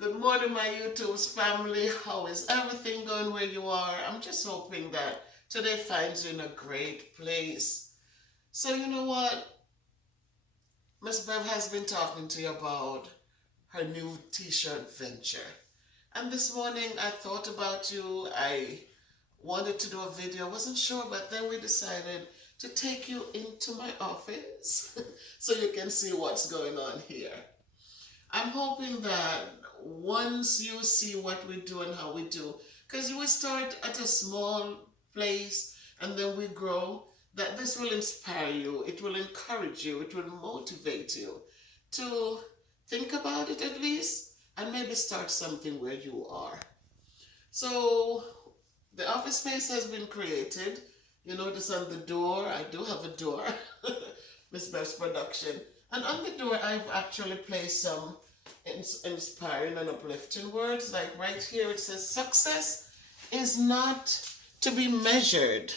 Good morning, my YouTube's family. How is everything going where you are? I'm just hoping that today finds you in a great place. So you know what? Miss Bev has been talking to you about her new t-shirt venture. And this morning I thought about you. I wanted to do a video. I wasn't sure, but then we decided to take you into my office so you can see what's going on here. I'm hoping that once you see what we do and how we do, because we start at a small place and then we grow, that this will inspire you, it will encourage you, it will motivate you to think about it at least and maybe start something where you are. So the office space has been created. You notice on the door, I do have a door, Miss Bev's Production. And on the door, I've actually placed some inspiring and uplifting words. Like right here, it says, success is not to be measured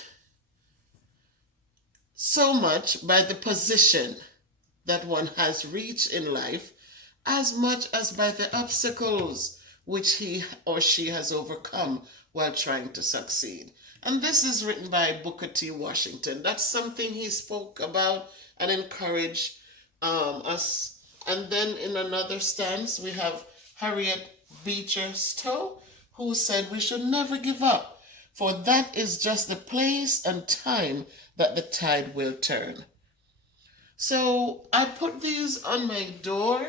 so much by the position that one has reached in life as much as by the obstacles which he or she has overcome while trying to succeed. And this is written by Booker T. Washington. That's something he spoke about and encouraged us. And then in another stance, we have Harriet Beecher Stowe, who said we should never give up, for that is just the place and time that the tide will turn. So I put these on my door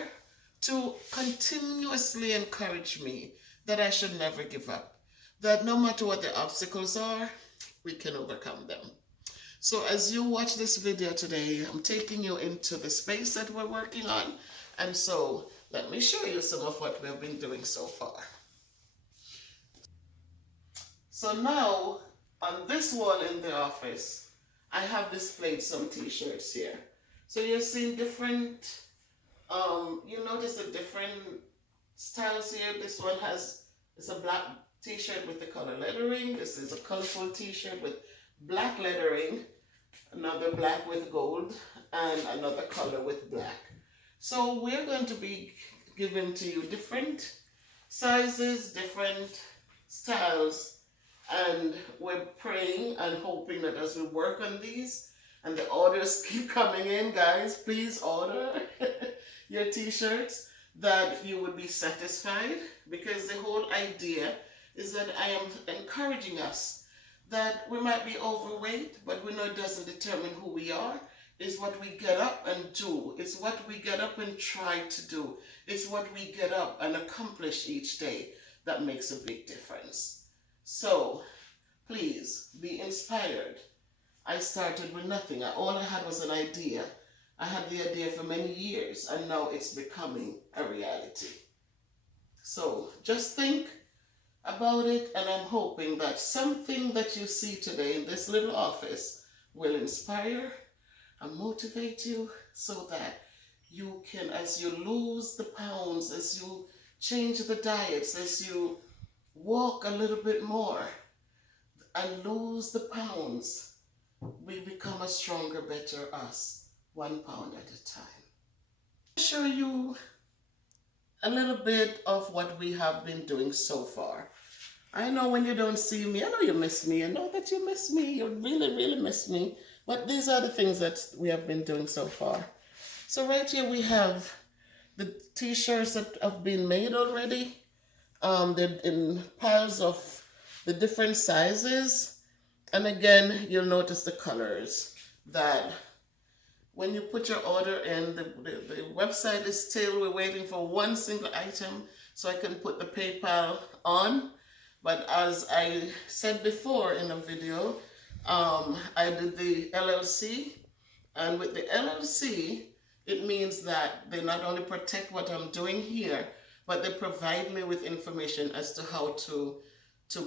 to continuously encourage me that I should never give up, that no matter what the obstacles are, we can overcome them. So as you watch this video today, I'm taking you into the space that we're working on. And so let me show you some of what we've been doing so far. So now on this wall in the office, I have displayed some t-shirts here. So you're seeing different, you notice the different styles here. This one it's a black t-shirt with the color lettering. This is a colorful t-shirt with black lettering, another black with gold, and another color with black. So we're going to be giving to you different sizes, different styles, and we're praying and hoping that as we work on these and the orders keep coming in, guys, please order your t-shirts, that you would be satisfied, because the whole idea is that I am encouraging us that we might be overweight, but we know it doesn't determine who we are. It's what we get up and do. It's what we get up and try to do. It's what we get up and accomplish each day that makes a big difference. So please be inspired. I started with nothing. All I had was an idea. I had the idea for many years, and now it's becoming a reality. So just think about it, and I'm hoping that something that you see today in this little office will inspire and motivate you, so that you can, as you lose the pounds, as you change the diets, as you walk a little bit more and lose the pounds, we become a stronger, better us, 1 pound at a time. I'll show you a little bit of what we have been doing so far. I know when you don't see me, I know you miss me. I know that you miss me. You really, really miss me. But these are the things that we have been doing so far. So right here we have the t-shirts that have been made already. They're in piles of the different sizes. And again, you'll notice the colors, that when you put your order in, the website is still, we're waiting for one single item so I can put the PayPal on. But as I said before in a video, I did the LLC, and with the LLC, it means that they not only protect what I'm doing here, but they provide me with information as to how to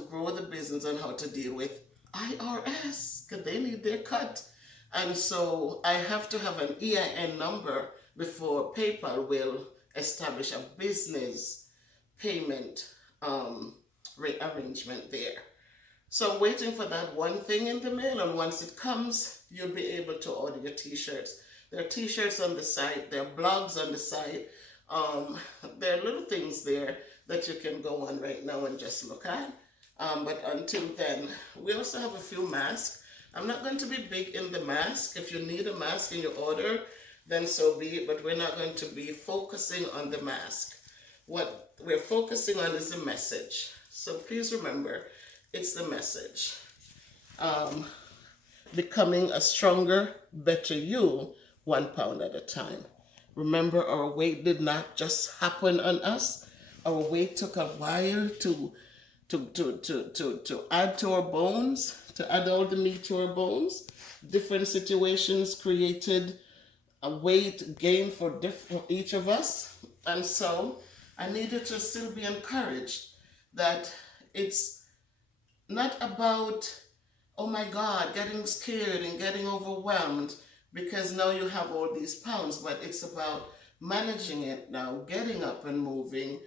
grow the business and how to deal with IRS, because they need their cut. And so I have to have an EIN number before PayPal will establish a business payment arrangement there. So I'm waiting for that one thing in the mail, and once it comes, you'll be able to order your t-shirts. There are t-shirts on the site, there are blogs on the site, Um, there are little things there that you can go on right now and just look at. But until then, we also have a few masks. I'm not going to be big in the mask. If you need a mask in your order, then so be it, but we're not going to be focusing on the mask. What we're focusing on is the message. So please remember, it's the message. Becoming a stronger, better you, 1 pound at a time. Remember, our weight did not just happen on us. Our weight took a while to add to our bones, to add all the meat to our bones. Different situations created a weight gain for each of us. And so I needed to still be encouraged that it's not about, oh my God, getting scared and getting overwhelmed because now you have all these pounds, but it's about managing it now, getting up and moving,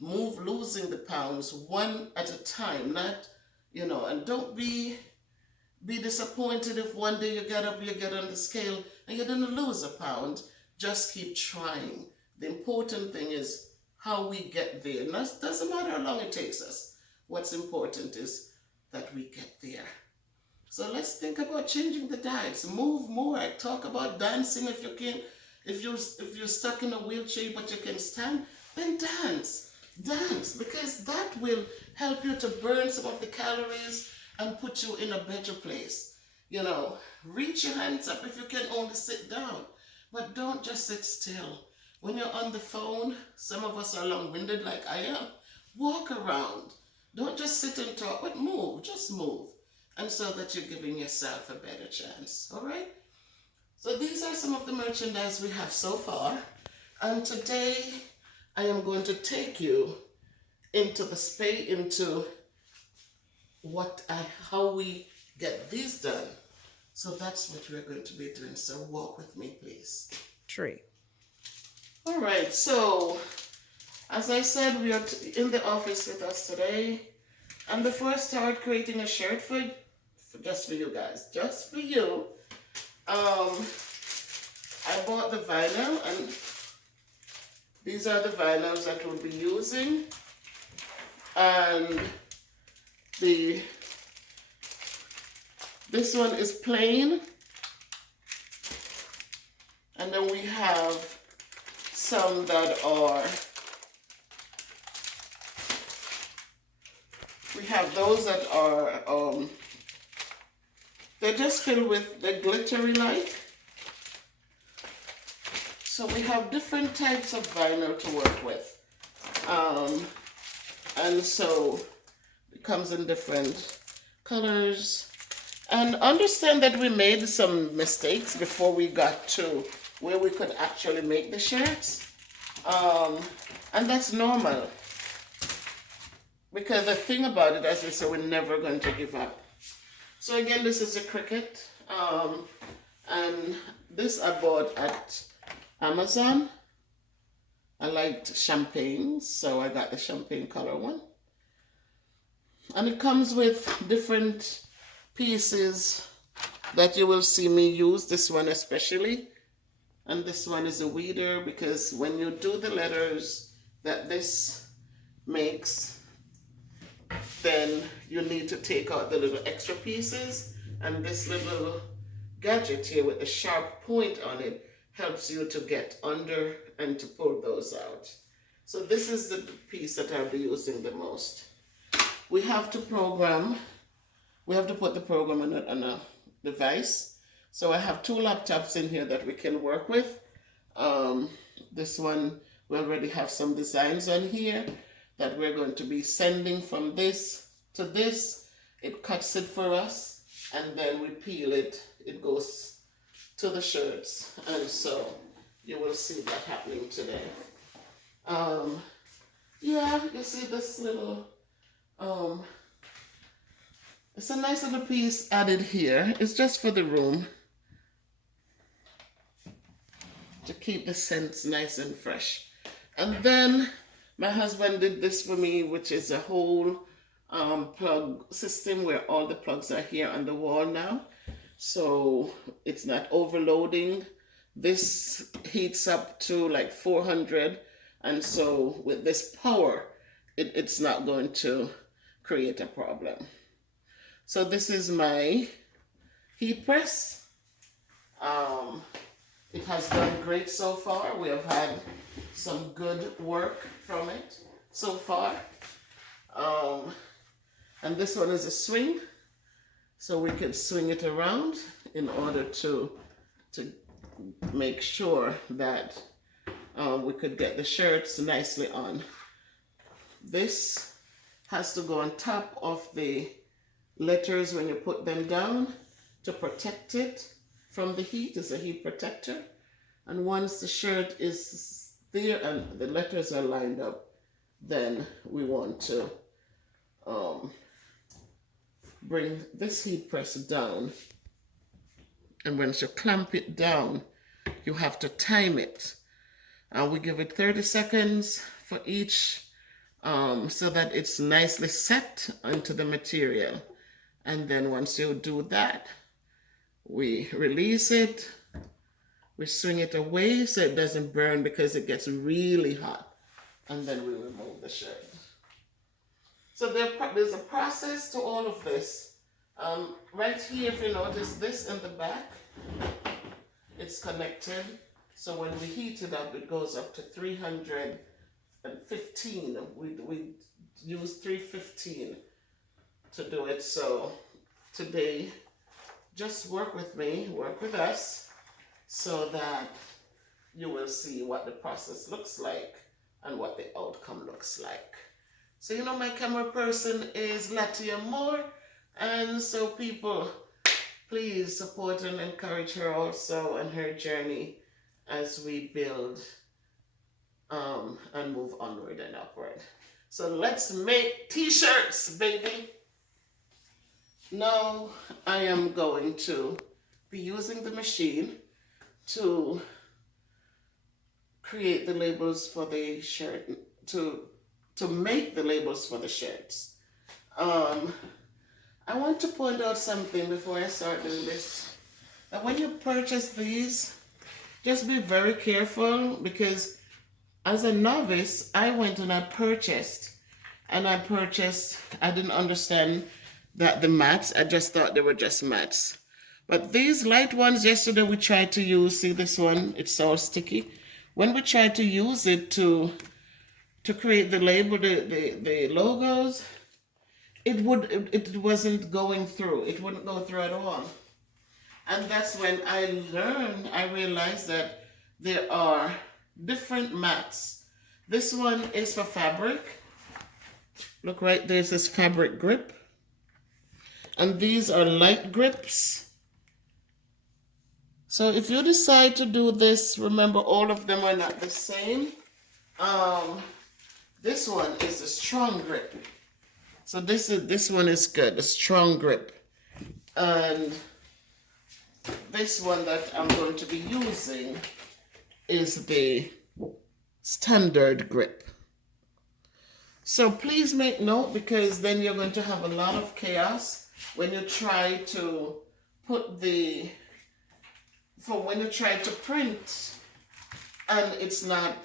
losing the pounds one at a time, not, and don't be disappointed if one day you get up, you get on the scale and you're going to lose a pound. Just keep trying. The important thing is how we get there. And that doesn't matter how long it takes us. What's important is that we get there. So let's think about changing the diets. Move more. Talk about dancing if you can. If you're stuck in a wheelchair but you can stand, then dance. Dance, because that will help you to burn some of the calories and put you in a better place. Reach your hands up if you can only sit down. But don't just sit still. When you're on the phone, some of us are long-winded like I am. Walk around. Don't just sit and talk, but move. Just move. And so that you're giving yourself a better chance. All right? So these are some of the merchandise we have so far. And today, I am going to take you into how we get these done. So that's what we're going to be doing. So walk with me, please. Tree. All right. So, as I said, we are in the office with us today. And before I start creating a shirt just for you guys, just for you, I bought the vinyl, and these are the vinyls that we'll be using. And this one is plain. And then we have some that are, we have those that are, they're just filled with, they're glittery like. So we have different types of vinyl to work with. And so it comes in different colors. And understand that we made some mistakes before we got to where we could actually make the shirts. And that's normal. Because the thing about it, as we say, we're never going to give up. So again, this is a cricket. And this I bought at Amazon. I liked champagne, so I got the champagne color one. And it comes with different pieces that you will see me use, this one especially. And this one is a weeder, because when you do the letters that this makes, then you need to take out the little extra pieces. And this little gadget here with the sharp point on it helps you to get under and to pull those out. So this is the piece that I'll be using the most. We have to program, we have to put the program on a device. So I have 2 laptops in here that we can work with. This one, we already have some designs on here that we're going to be sending from this to this. It cuts it for us, and then we peel it. It goes to the shirts, and so you will see that happening today. Yeah, you see this little, it's a nice little piece added here. It's just for the room to keep the scents nice and fresh. And then my husband did this for me, which is a whole plug system where all the plugs are here on the wall now. So it's not overloading this heats up to like 400, and so with this power, it's not going to create a problem. So this is my heat press. It has done great so far. We have had some good work from it so far. And this one is a swing, so we can swing it around in order to make sure that we could get the shirts nicely on. This has to go on top of the letters when you put them down to protect it from the heat. It's a heat protector. And once the shirt is there and the letters are lined up, then we want to bring this heat press down. And once you clamp it down, you have to time it. And we give it 30 seconds for each so that it's nicely set onto the material. And then once you do that, we release it, we swing it away so it doesn't burn because it gets really hot. And then we remove the shirt. So there's a process to all of this. Right here, if you notice this in the back, it's connected. So when we heat it up, it goes up to 315. We use 315 to do it. So today, just work with me, work with us, so that you will see what the process looks like and what the outcome looks like. So you know my camera person is Latia Moore, and so people, please support and encourage her also on her journey as we build and move onward and upward. So let's make t-shirts, baby. Now I am going to be using the machine to create the labels for the shirt, to make the labels for the shirts. I want to point out something before I start doing this. That when you purchase these, just be very careful, because as a novice, I went and I purchased, I didn't understand that the mats, I just thought they were just mats. But these light ones, yesterday we tried to use, see this one, it's all sticky. When we tried to use it to create the label, the logos, it wasn't going through. It wouldn't go through at all. And that's when I realized that there are different mats. This one is for fabric. Look, right there's this fabric grip. And these are light grips. So if you decide to do this, remember all of them are not the same. This one is a strong grip. So this one is good, a strong grip. And this one that I'm going to be using is the standard grip. So please make note, because then you're going to have a lot of chaos when you try to when you try to print, and it's not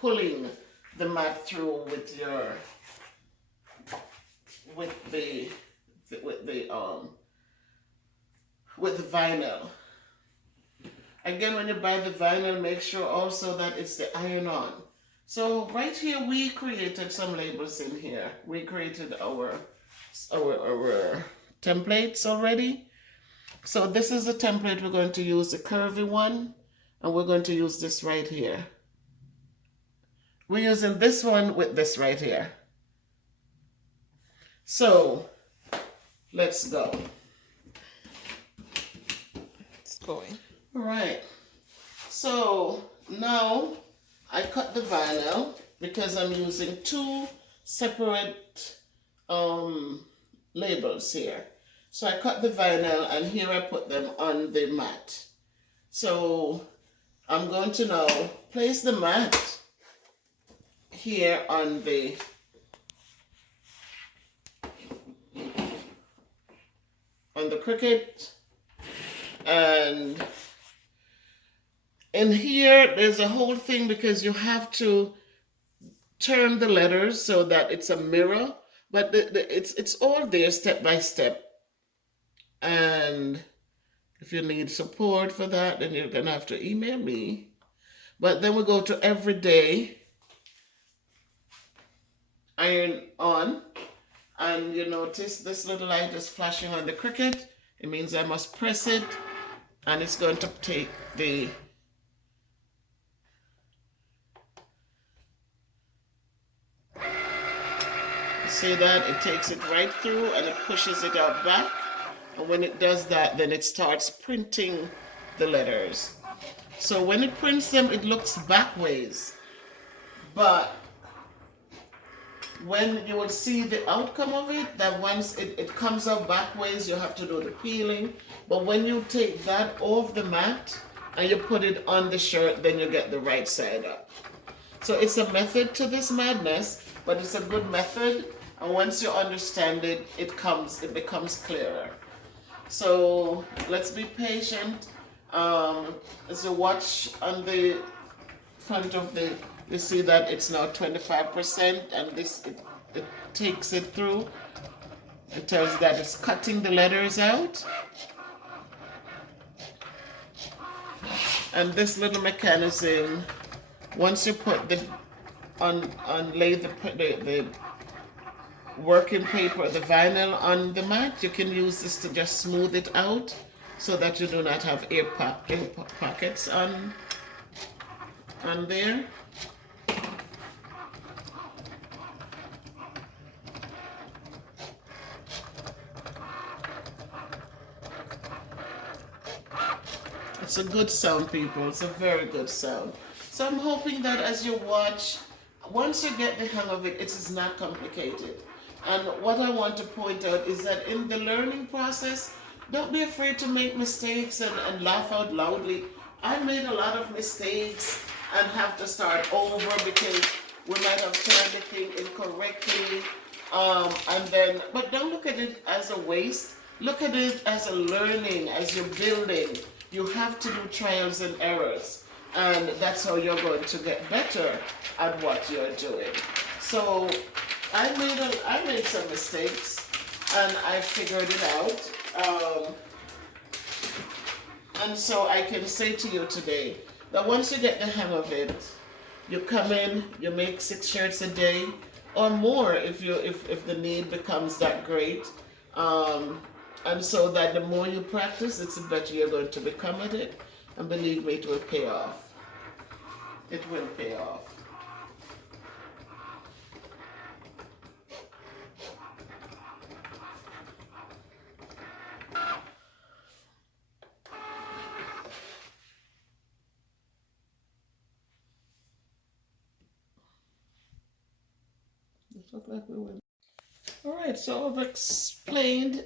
pulling the mat through with the vinyl. Again, when you buy the vinyl, make sure also that it's the iron-on. So right here, we created some labels in here. We created our templates already. So this is the template we're going to use, the curvy one, and we're going to use this right here. We're using this one with this right here. So let's go. It's going. All right. So now I cut the vinyl because I'm using two separate labels here. So I cut the vinyl and here I put them on the mat. So I'm going to now place the mat here on the Cricut, and in here, there's a whole thing because you have to turn the letters so that it's a mirror, but it's all there step by step. And if you need support for that, then you're gonna have to email me. But then we go to everyday, iron on, and you notice this little light is flashing on the Cricut. It means I must press it, and it's going to take the see that it takes it right through and it pushes it out back, and when it does that, then it starts printing the letters. So when it prints them, it looks back ways, but when you will see the outcome of it, that once it comes out back ways, you have to do the peeling. But when you take that off the mat and you put it on the shirt, then you get the right side up. So it's a method to this madness, but it's a good method. And once you understand it, it becomes clearer. So let's be patient. As you watch on the front of the, you see that it's now 25%, and this it takes it through. It tells you that it's cutting the letters out. And this little mechanism, once you put the lay the working paper, the vinyl on the mat, you can use this to just smooth it out so that you do not have air pockets on there. It's a good sound, people. It's a very good sound. So I'm hoping that as you watch, once you get the hang of it, it is not complicated. And what I want to point out is that in the learning process, don't be afraid to make mistakes and laugh out loudly. I made a lot of mistakes and have to start over because we might have turned the thing incorrectly. But don't look at it as a waste. Look at it as a learning, as you're building. You have to do trials and errors, and that's how you're going to get better at what you're doing. So I made some mistakes, and I figured it out. And so I can say to you today that once you get the hang of it, you come in, you make 6 shirts a day or more if the need becomes that great. And so that the more you practice, it's the better you're going to become at it. And believe me, it will pay off. It will pay off. It looked like we went. All right, so I've explained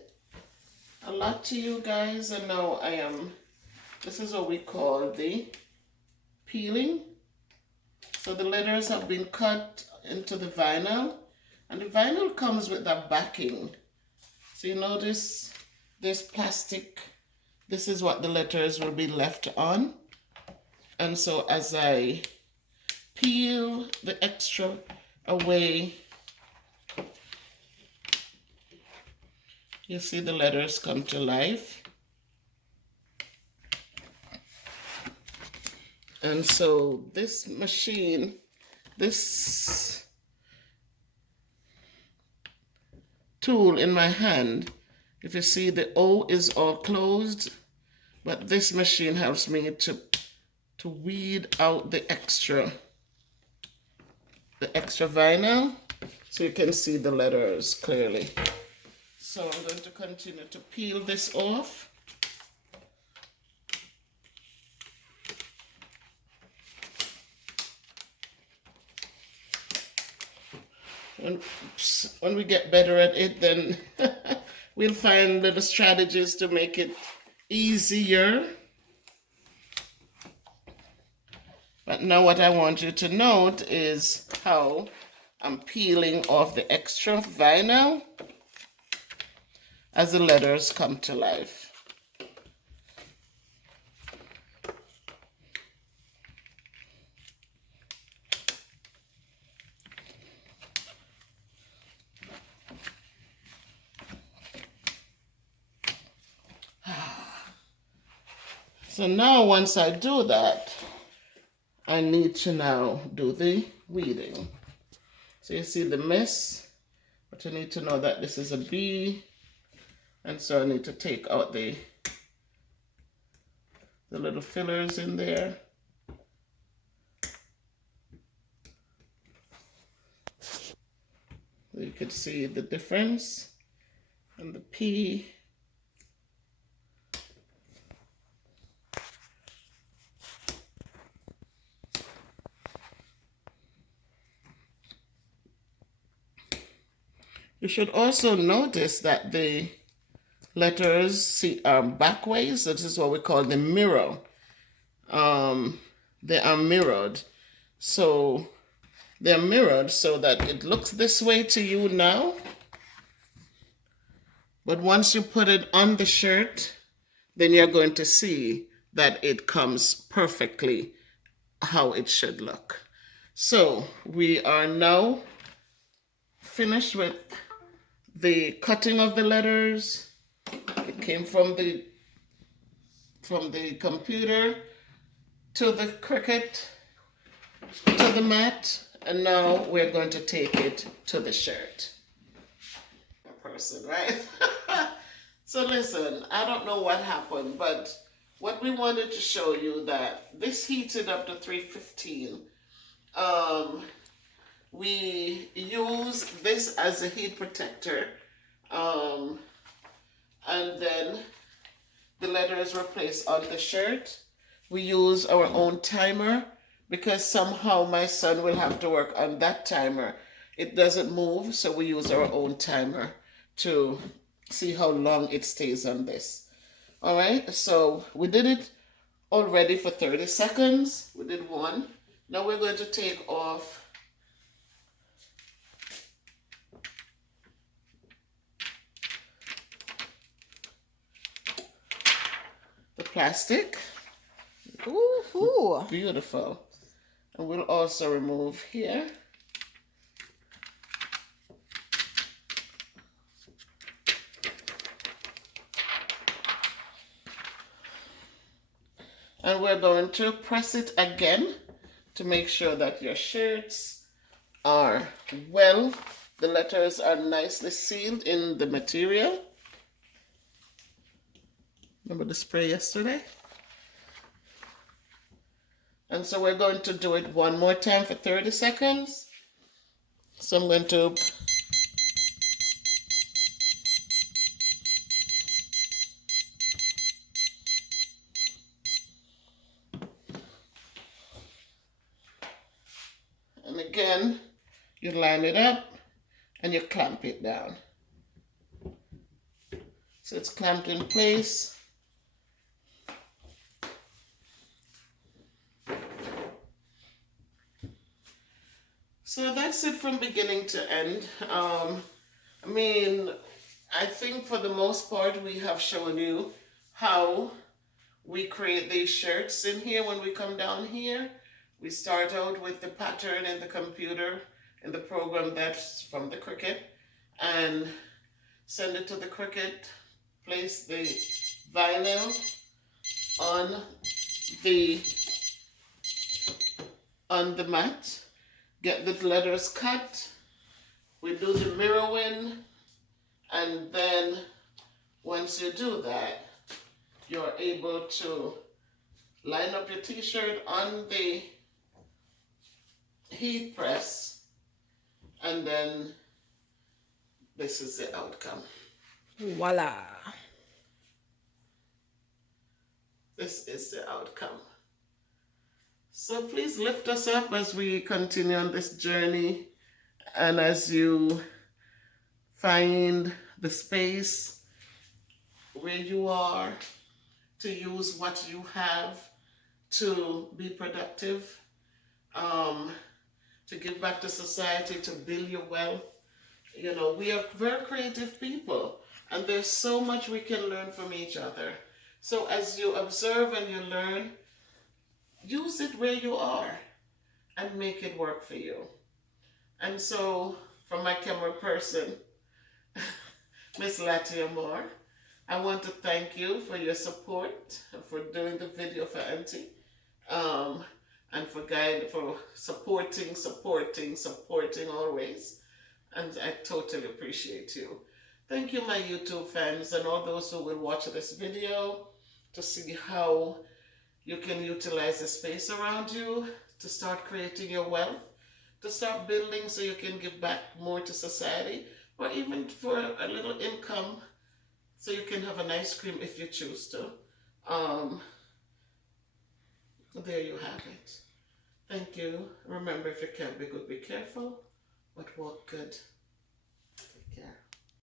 a lot to you guys, and now this is what we call the peeling. So the letters have been cut into the vinyl, and the vinyl comes with that backing. So you notice there's plastic. This is what the letters will be left on. And so as I peel the extra away, you see the letters come to life. And so this machine, this tool in my hand, if you see the O is all closed, but this machine helps me to weed out the extra vinyl so you can see the letters clearly. So I'm going to continue to peel this off. And when we get better at it, then we'll find little strategies to make it easier. But now what I want you to note is how I'm peeling off the extra vinyl as the letters come to life. So now once I do that, I need to now do the weeding. So you see the mess, but you need to know that this is a B, and so I need to take out the little fillers in there. You could see the difference, and the P. You should also notice that the letters are backways. This is what we call the mirror. They are mirrored. So they're mirrored so that it looks this way to you now. But once you put it on the shirt, then you're going to see that it comes perfectly how it should look. So we are now finished with the cutting of the letters. It came from the computer to the Cricut to the mat, and now we're going to take it to the shirt. A person, right? So listen, I don't know what happened, but what we wanted to show you that this heated up to 315. We use this as a heat protector, and then the letters were placed on the shirt. We use our own timer because somehow my son will have to work on that timer. It doesn't move, so we use our own timer to see how long it stays on this. All right, so we did it already for 30 seconds. We did one. Now we're going to take off the plastic. Ooh. Beautiful. And we'll also remove here. And we're going to press it again to make sure that your shirts are well, the letters are nicely sealed in the material. Remember the spray yesterday? And so we're going to do it one more time for 30 seconds. So I'm going to and again, you line it up and you clamp it down. So it's clamped in place. So that's it from beginning to end. I think for the most part we have shown you how we create these shirts in here when we come down here. We start out with the pattern in the computer, in the program that's from the Cricut, and send it to the Cricut, place the vinyl on the mat, get the letters cut, we do the mirroring, and then once you do that, you're able to line up your t-shirt on the heat press, and then this is the outcome. Voila. This is the outcome. So please lift us up as we continue on this journey, and as you find the space where you are to use what you have to be productive, to give back to society, to build your wealth. You know, we are very creative people, and there's so much we can learn from each other. So as you observe and you learn, use it where you are and make it work for you. And so, from my camera person, Miss Latia Moore, I want to thank you for your support, for doing the video for Auntie, and for supporting always. And I totally appreciate you. Thank you, my YouTube fans, and all those who will watch this video to see how you can utilize the space around you to start creating your wealth, to start building so you can give back more to society, or even for a little income so you can have an ice cream if you choose to. There you have it. Thank you. Remember, if you can't be good, be careful, but walk good.